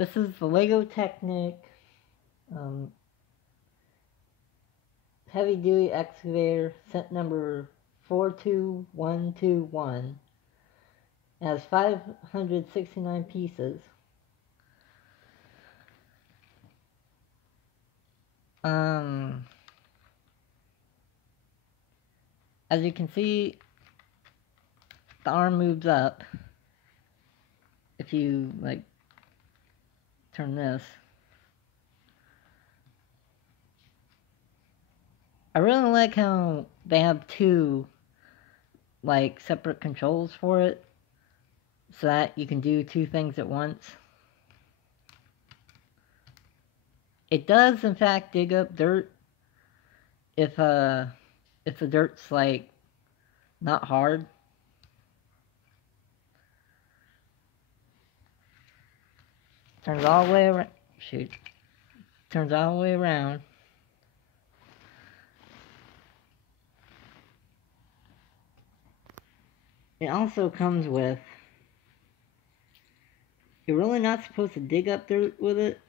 This is the Lego Technic heavy duty excavator set number 42121. It has 569 pieces. As you can see, the arm moves up if you like turn this. I really like how they have two like separate controls for it so that you can do two things at once. It does in fact dig up dirt if the dirt's like not hard. Turns all the way around. Shoot. Turns all the way around. It also comes with, you're really not supposed to dig up dirt with it,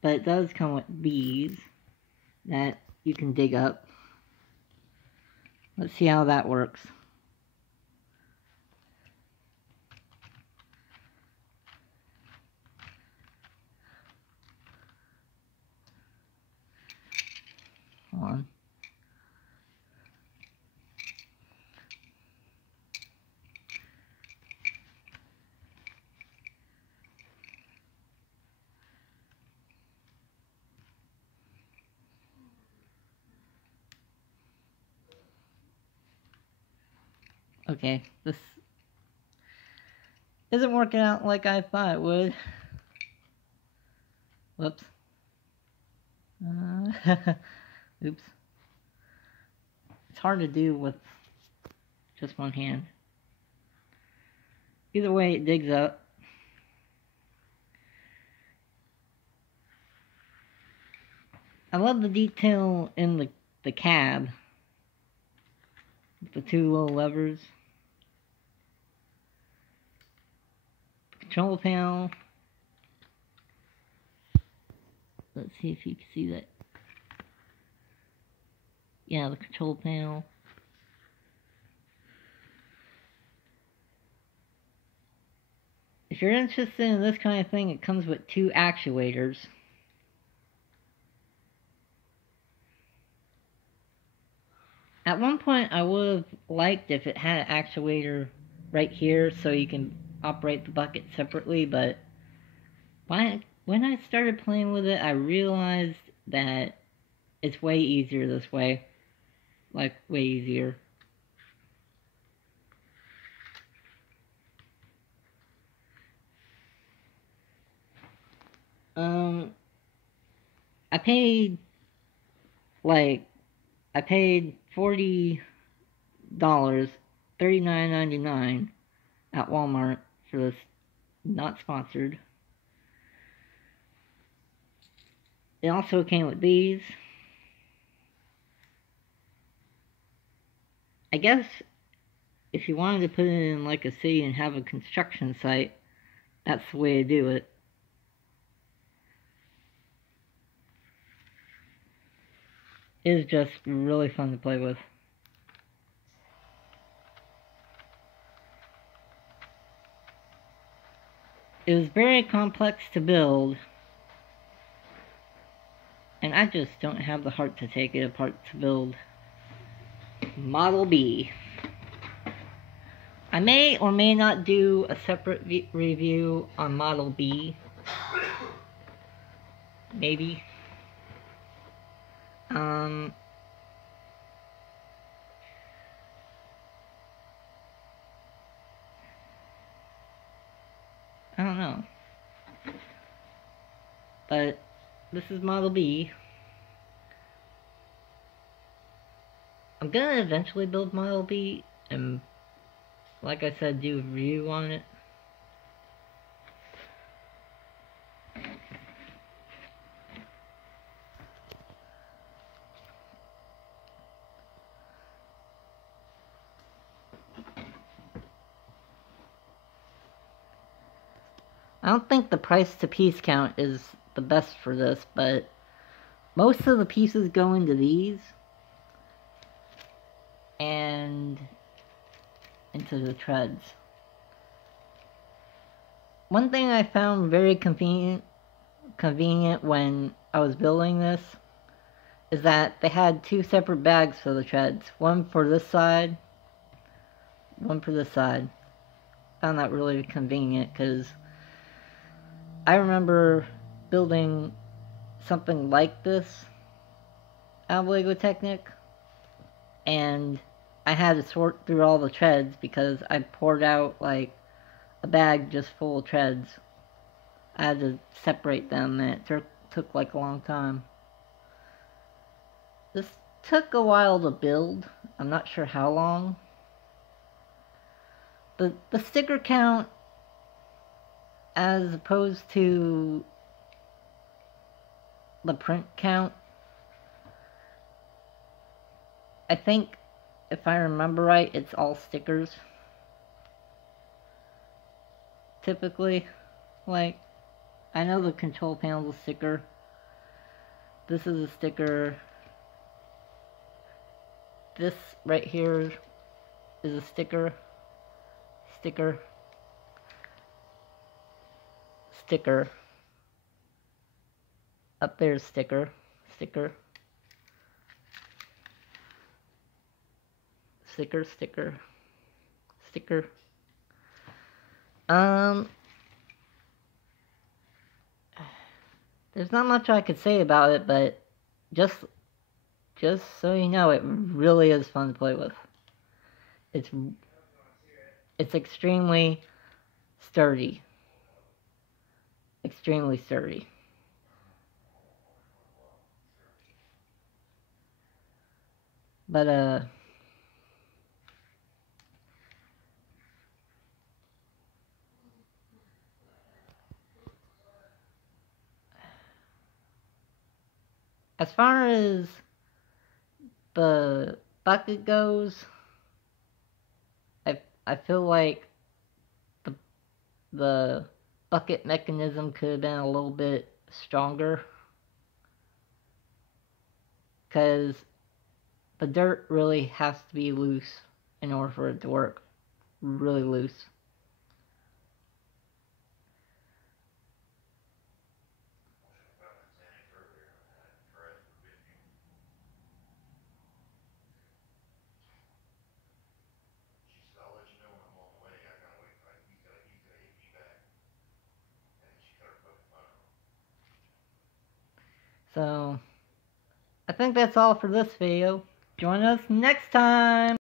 but it does come with these that you can dig up. Let's see how that works. Hold on. Okay, this isn't working out like I thought it would. Whoops. Oops. It's hard to do with just one hand. Either way, it digs up. I love the detail in the cab. The two little levers. Control panel. Let's see if you can see that. Yeah, the control panel. If you're interested in this kind of thing, it comes with two actuators. At one point, I would have liked if it had an actuator right here so you can operate the bucket separately, but when I started playing with it, I realized that it's way easier this way. Like, way easier. I paid $40, $39.99 at Walmart for this. Not sponsored. It also came with these. I guess if you wanted to put it in like a city and have a construction site, that's the way to do it. It is just really fun to play with. It was very complex to build, and I just don't have the heart to take it apart to build Model B. I may or may not do a separate review on Model B. Maybe. I don't know. But this is Model B. I'm gonna eventually build Model B and, like I said, do a review on it. I don't think the price to piece count is the best for this, but most of the pieces go into these and into the treads. One thing I found very convenient when I was building this is that they had two separate bags for the treads. One for this side, one for this side. Found that really convenient because I remember building something like this out of Lego Technic, and I had to sort through all the treads because I poured out like a bag just full of treads. I had to separate them, and it took like a long time. This took a while to build. I'm not sure how long. The sticker count, as opposed to the print count, I think if I remember right, it's all stickers. Typically, like, I know the control panel's a sticker. This is a sticker. This right here is a sticker. Sticker. Sticker. Up there's sticker. Sticker. Sticker, sticker. Sticker. There's not much I could say about it, but just so you know, it really is fun to play with. It's extremely sturdy. Extremely sturdy. But as far as the bucket goes, I feel like the bucket mechanism could have been a little bit stronger, because the dirt really has to be loose in order for it to work. Really loose. So, I think that's all for this video. Join us next time!